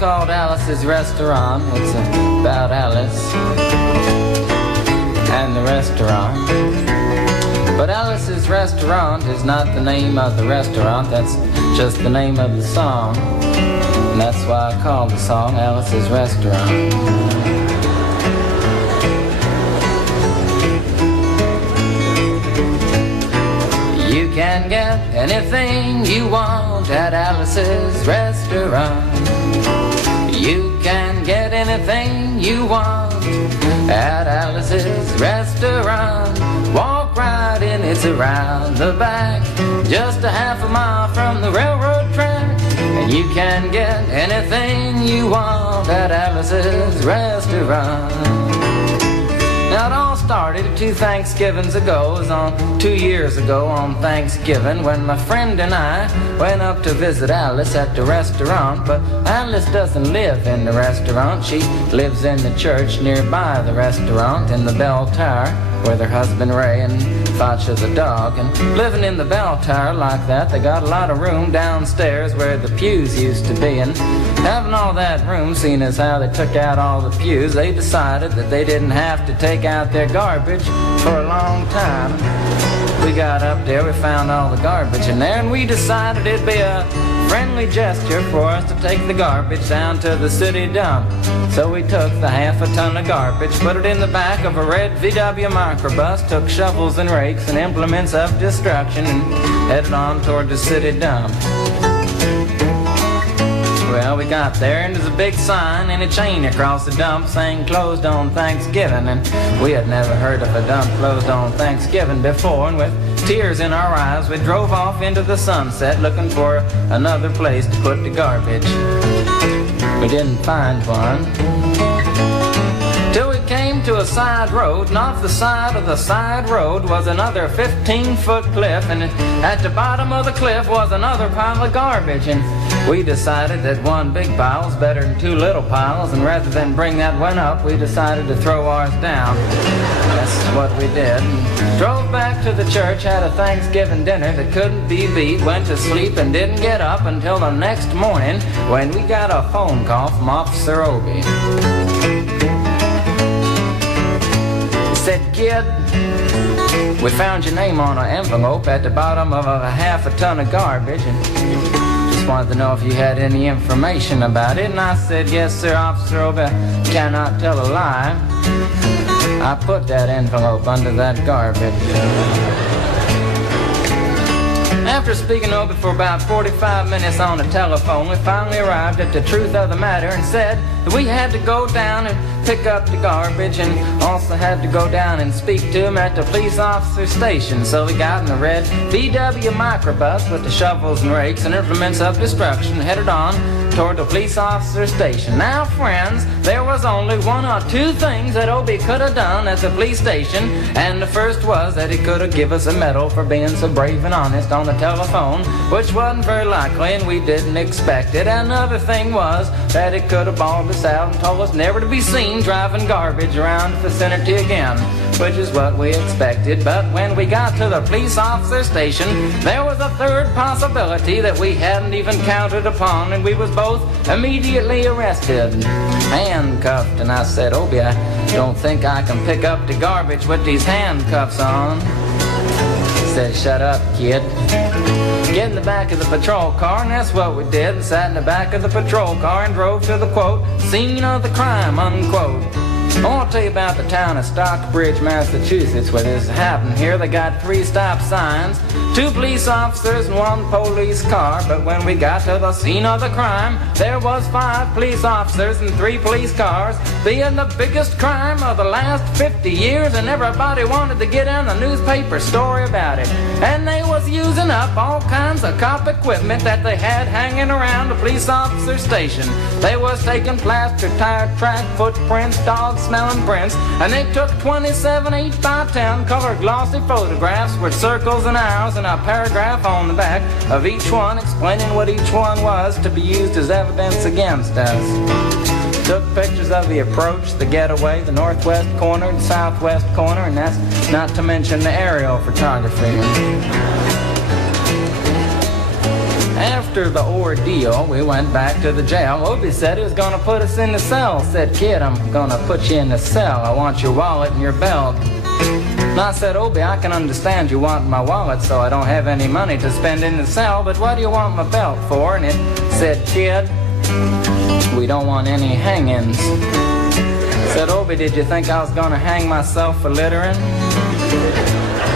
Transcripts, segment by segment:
called Alice's Restaurant. It's about Alice and the restaurant. But Alice's Restaurant is not the name of the restaurant, that's just the name of the song. And that's why I called the song Alice's Restaurant. You can get anything you want at Alice's Restaurant. You can get anything you want at Alice's Restaurant. Walk right in, it's around the back, just a half a mile from the railroad track. And you can get anything you want at Alice's Restaurant. Now it all started 2 Thanksgivings ago. It was on 2 years ago on Thanksgiving when my friend and I went up to visit Alice at the restaurant. But Alice doesn't live in the restaurant. She lives in the church nearby the restaurant in the bell tower with her husband Ray and Facha the dog. And living in the bell tower like that, they got a lot of room downstairs where the pews used to be. And having all that room, seeing as how they took out all the pews, they decided that they didn't have to take out their garbage for a long time. We got up there, we found all the garbage in there, and we decided it'd be a friendly gesture for us to take the garbage down to the city dump. So we took the half a ton of garbage, put it in the back of a red VW microbus, took shovels and rakes and implements of destruction, and headed on toward the city dump. Well, we got there, and there's a big sign and a chain across the dump saying closed on Thanksgiving. And we had never heard of a dump closed on Thanksgiving before, and with tears in our eyes, we drove off into the sunset looking for another place to put the garbage. We didn't find one till we came to a side road, and off the side of the side road was another 15-foot cliff, and at the bottom of the cliff was another pile of garbage. And we decided that one big pile was better than 2 little piles, and rather than bring that one up, we decided to throw ours down. That's what we did. And drove back to the church, had a Thanksgiving dinner that couldn't be beat, went to sleep and didn't get up until the next morning when we got a phone call from Officer Obie. He said, "Kid, we found your name on an envelope at the bottom of a half a ton of garbage, and just wanted to know if you had any information about it." And I said, "Yes, sir, Officer Obie, cannot tell a lie. I put that envelope under that garbage." After speaking over for about 45 minutes on the telephone, we finally arrived at the truth of the matter and said that we had to go down and pick up the garbage, and also had to go down and speak to him at the police officer station. So we got in the red VW microbus with the shovels and rakes and implements of destruction, headed on toward the police officer station. Now, friends, there was only 1 or 2 things that Obie could have done at the police station, and the first was that he could have given us a medal for being so brave and honest on the telephone, which wasn't very likely, and we didn't expect it. Another thing was that he could have bawled us out and told us never to be seen driving garbage around the vicinity again, which is what we expected. But when we got to the police officer station, there was a third possibility that we hadn't even counted upon, and we was both immediately arrested and handcuffed. And I said, "Obie, I don't think I can pick up the garbage with these handcuffs on." He said, "Shut up, kid. Get in the back of the patrol car," and that's what we did, and sat in the back of the patrol car and drove to the, quote, scene of the crime, unquote. I want to tell you about the town of Stockbridge, Massachusetts, where this happened. Here they got 3 stop signs, 2 police officers and 1 police car. But when we got to the scene of the crime, there was 5 police officers and 3 police cars, being the biggest crime of the last 50 years, and everybody wanted to get in a newspaper story about it. And they was using up all kinds of cop equipment that they had hanging around the police officer station. They was taking plaster, tire track, footprints, dog-smelling prints, and they took 27 8x10 color glossy photographs with circles and arrows and a paragraph on the back of each one explaining what each one was to be used as evidence against us. Took pictures of the approach, the getaway, the northwest corner, the southwest corner, and that's not to mention the aerial photography. After the ordeal, we went back to the jail. Obie said he was going to put us in the cell. Said, kid, I'm going to put you in the cell. I want your wallet and your belt. And I said, Obie, I can understand you want my wallet so I don't have any money to spend in the cell, but what do you want my belt for? And it said, kid, we don't want any hangings. Said, Obie, did you think I was going to hang myself for littering?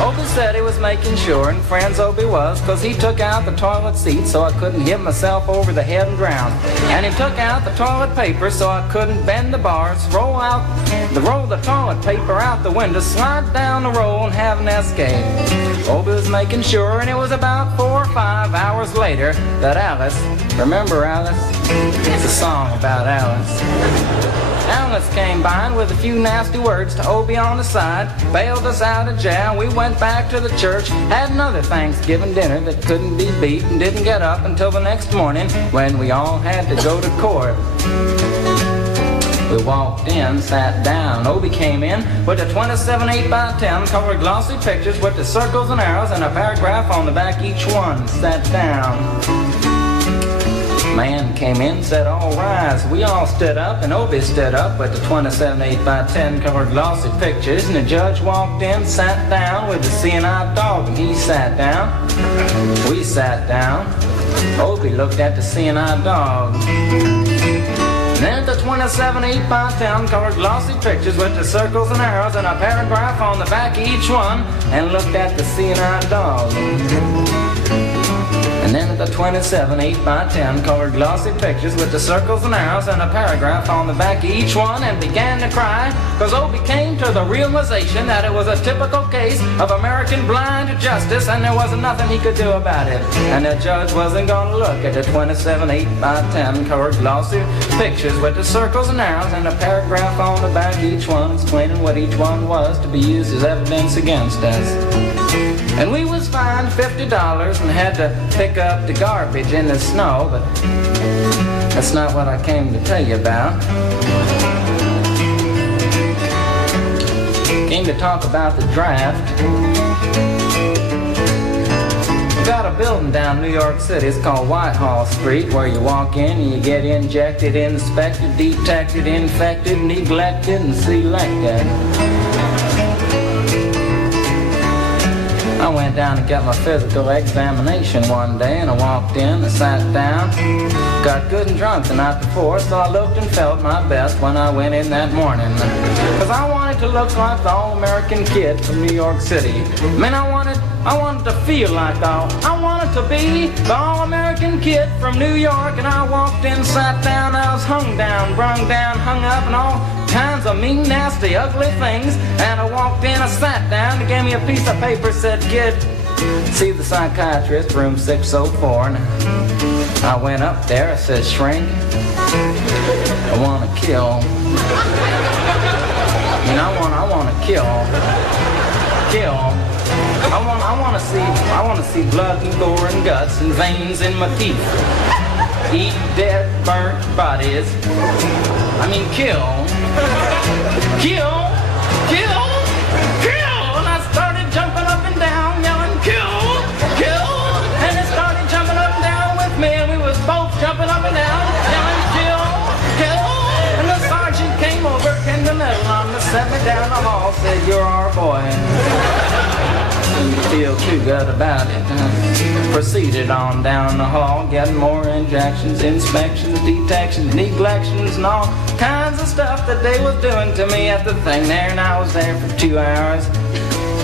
Obie said he was making sure, and friends Obie was, because he took out the toilet seat so I couldn't hit myself over the head and drown. And he took out the toilet paper so I couldn't bend the bars, roll the toilet paper out the window, slide down the roll and have an escape. Obie was making sure, and it was about 4 or 5 hours later that Alice, remember Alice? It's a song about Alice. Alice came by and with a few nasty words to Obie on the side, bailed us out of jail. We went back to the church, had another Thanksgiving dinner that couldn't be beat, and didn't get up until the next morning when we all had to go to court. We walked in, sat down. Obie came in with a 27 8x10 colored glossy pictures with the circles and arrows and a paragraph on the back each one. Sat down. Man came in, said, all rise. We all stood up, and Obie stood up with the 27 8x10 colored glossy pictures, and the judge walked in, sat down with the seeing-eyed dog, and he sat down. We sat down. Obie looked at the seeing-eyed dog. And then the 27 8x10 colored glossy pictures with the circles and arrows and a paragraph on the back of each one, and looked at the seeing-eyed dog. And then the 27 8x10 colored glossy pictures with the circles and arrows and a paragraph on the back of each one, and began to cry, because Obie came to the realization that it was a typical case of American blind justice, and there wasn't nothing he could do about it. And the judge wasn't going to look at the 27 8x10 colored glossy pictures with the circles and arrows and a paragraph on the back of each one explaining what each one was to be used as evidence against us. And we was fined $50 and had to pick up the garbage in the snow, but that's not what I came to tell you about. Came to talk about the draft. We got a building down New York City, it's called Whitehall Street, where you walk in and you get injected, inspected, detected, infected, neglected, and selected. I went down to get my physical examination one day, and I walked in, I sat down, got good and drunk the night before, so I looked and felt my best when I went in that morning. Because I wanted to look like the all-American kid from New York City. Man, I wanted to feel like I wanted to be the all-American kid from New York, and I walked in, sat down, I was hung down, brung down, hung up, and all kinds of mean, nasty, ugly things. And I walked in, I sat down, they gave me a piece of paper, said, kid, see the psychiatrist, room 604. And I went up there, I said, shrink, I want to kill. I want to kill. I want to see blood and gore and guts and veins in my teeth. Eat dead, burnt bodies. I mean, kill. And I started jumping up and down, yelling, kill. And it started jumping up and down with me, and we was both jumping up and down, yelling, kill. And the sergeant came over in the middle on me, set me down the hall, said, you're our boy. Didn't feel too good about it. Proceeded on down the hall, getting more injections, inspections, detections, neglections, and all kinds of stuff that they was doing to me at the thing there. And I was there for 2 hours,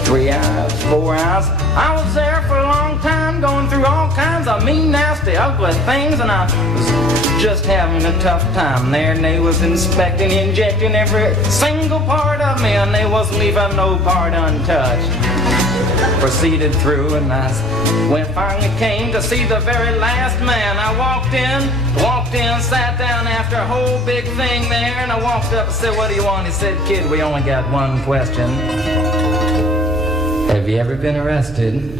3 hours, 4 hours. I was there for a long time, going through all kinds of mean, nasty, ugly things, and I was just having a tough time there. And they was inspecting, injecting every single part of me, and they wasn't leaving no part untouched. Proceeded through, and when I finally came to see the very last man, I walked in, sat down after a whole big thing there, and I walked up and said, what do you want? He said, kid, we only got one question. Have you ever been arrested?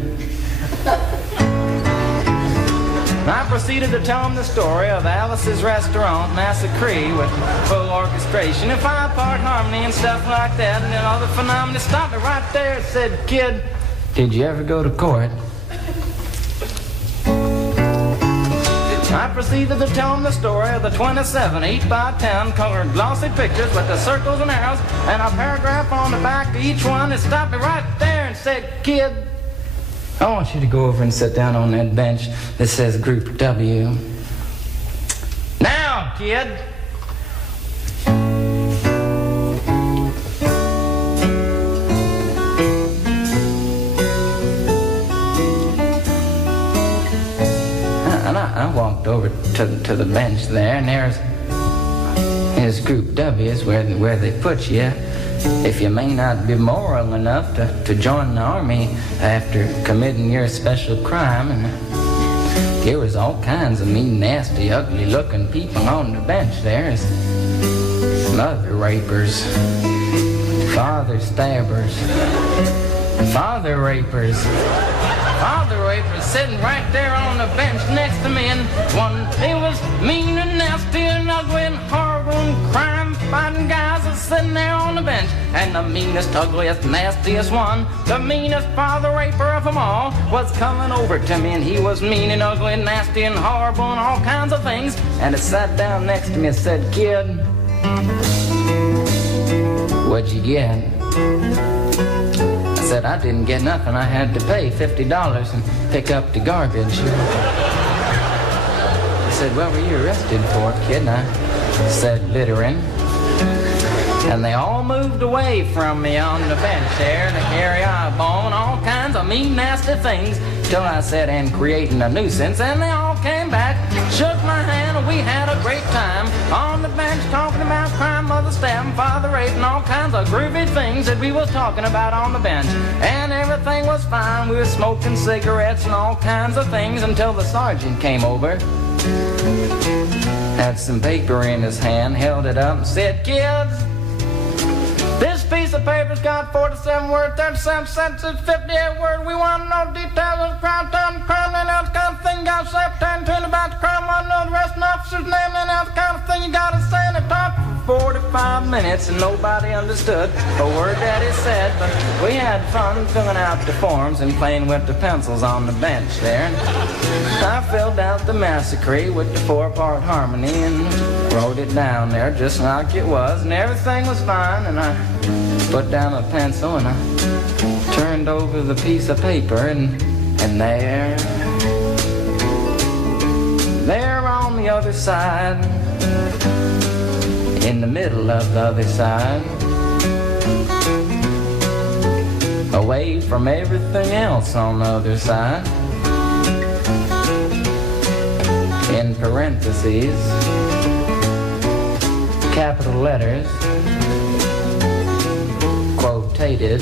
I proceeded to tell him the story of Alice's restaurant, Massacre, with full orchestration and 5-part harmony and stuff like that, and then all the phenomena stopped me right there and said, kid, did you ever go to court? I proceeded to tell him the story of the 27 8x10 colored glossy pictures with the circles and arrows and a paragraph on the back of each one. It stopped me right there and said, "Kid, I want you to go over and sit down on that bench that says Group W. Now, kid." And I walked over to the bench there, and there's Group W's where they put you if you may not be moral enough to join the army after committing your special crime. And there was all kinds of mean, nasty, ugly-looking people on the bench there. Mother rapers, father stabbers, father rapers sitting right there on the bench next to me, and one, he was mean and nasty and ugly and horrible and crime-fighting guys are sitting there on the bench. And the meanest, ugliest, nastiest one, the meanest father raper of them all, was coming over to me, and he was mean and ugly and nasty and horrible and all kinds of things. And it sat down next to me and said, "Kid, what'd you get?" I said, "I didn't get nothing. I had to pay $50 and pick up the garbage." He said, "What were you arrested for, kid?" And I said, "Littering." And they all moved away from me on the bench there to carry eyeball and all kinds of mean, nasty things, till I said, "And creating a nuisance," and they all came back, shook my hand, and we had a great time on the bench talking about crime, mother stabbing, father raping, all kinds of groovy things that we was talking about on the bench. And everything was fine. We were smoking cigarettes and all kinds of things until the sergeant came over, had some paper in his hand, held it up and said, "Kids, this piece of paper's got 47 words, 37 sentences, 58 words. We want to know details of the crime, done, crime, and that kind of thing. Got to say, pretend to about the crime, want to know the rest of the officer's name, and that kind of thing. You got to say." And it talked for 45 minutes, and nobody understood a word that he said. But we had fun filling out the forms and playing with the pencils on the bench there. And I filled out the Massacre with the 4-part harmony and wrote it down there just like it was, and everything was fine. And I put down a pencil and I turned over the piece of paper, and there on the other side, in the middle of the other side, away from everything else on the other side, in parentheses, capital letters, quotated,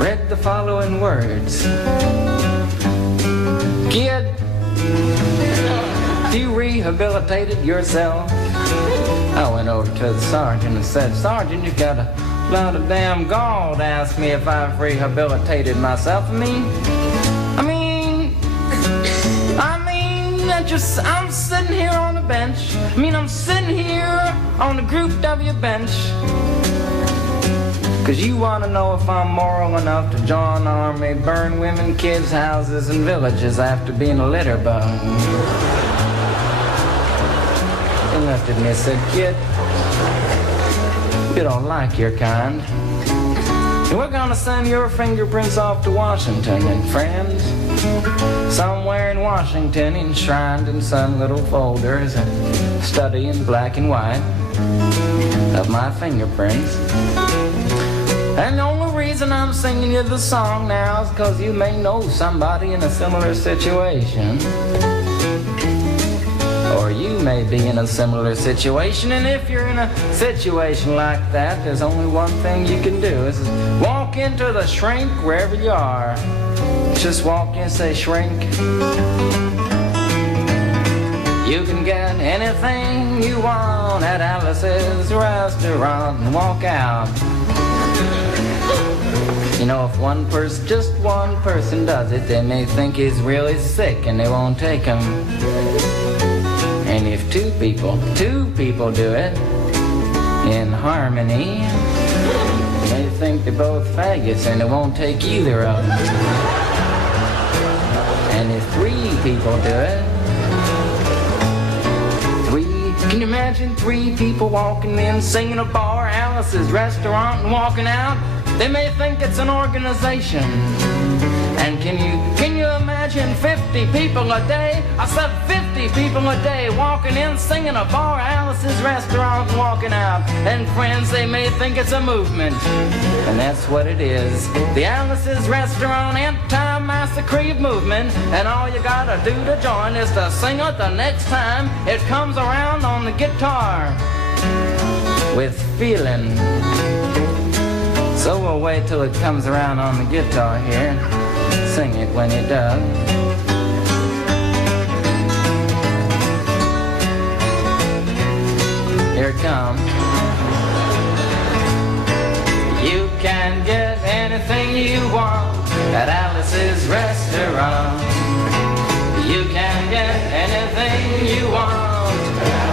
read the following words: "Kid, you rehabilitated yourself." I went over to the sergeant and said, "Sergeant, you got a lot of damn gall to ask me if I've rehabilitated myself. I'm sitting here on the bench. I'm sitting here on the Group W bench, 'cause you want to know if I'm moral enough to join the army, burn women, kids, houses, and villages after being a litter bug." He looked at me and said, "Kid, we don't like your kind. And we're gonna send your fingerprints off to Washington, and friends, somewhere in Washington, enshrined in some little folder, is a study in black and white of my fingerprints. And the only reason I'm singing you the song now is because you may know somebody in a similar situation. Or you may be in a similar situation, and if you're in a situation like that, there's only one thing you can do, is walk into the shrink wherever you are. Just walk in and say, 'Shrink, you can get anything you want at Alice's restaurant,' and walk out. You know, if one person, just one person does it, they may think he's really sick and they won't take him. And if two people do it in harmony, they think they're both faggots and it won't take either of them. And if 3 people do it, can you imagine 3 people walking in, singing a bar, Alice's restaurant, and walking out? They may think it's an organization. And can you imagine 50 people a day? I said 50 people a day walking in, singing a bar, Alice's restaurant, and walking out. And friends, they may think it's a movement, and that's what it is. The Alice's Restaurant Anti-Massacre movement. And all you gotta do to join is to sing it the next time it comes around on the guitar with feeling. So we'll wait till it comes around on the guitar here. Sing it when it does. Here it comes. You can get anything you want at Alice's Restaurant. You can get anything you want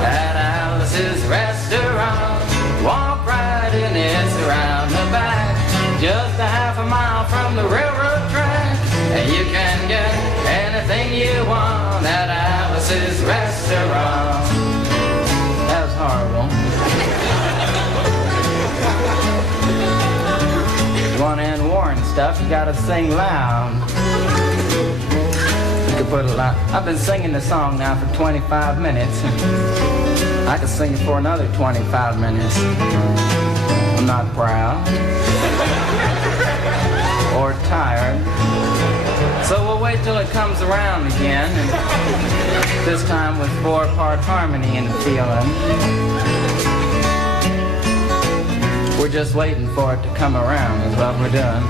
at Alice's Restaurant. Walk right in, it's around the back, just a half a mile from the railroad track. And you can get anything you want at Alice's Restaurant. That was horrible. If you want to end war and stuff, you gotta sing loud. You can put a lot. I've been singing the song now for 25 minutes. I could sing it for another 25 minutes. I'm not proud or tired. So we'll wait till it comes around again, and this time with 4-part harmony and feeling. We're just waiting for it to come around is what we're doing.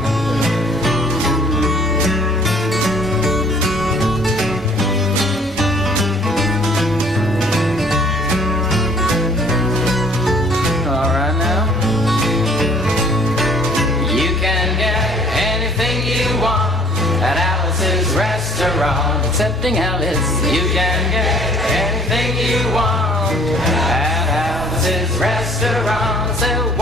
All right now. You can get anything you want at Alice's Restaurant. Accepting Alice, you can get anything you want at Alice's Restaurant. So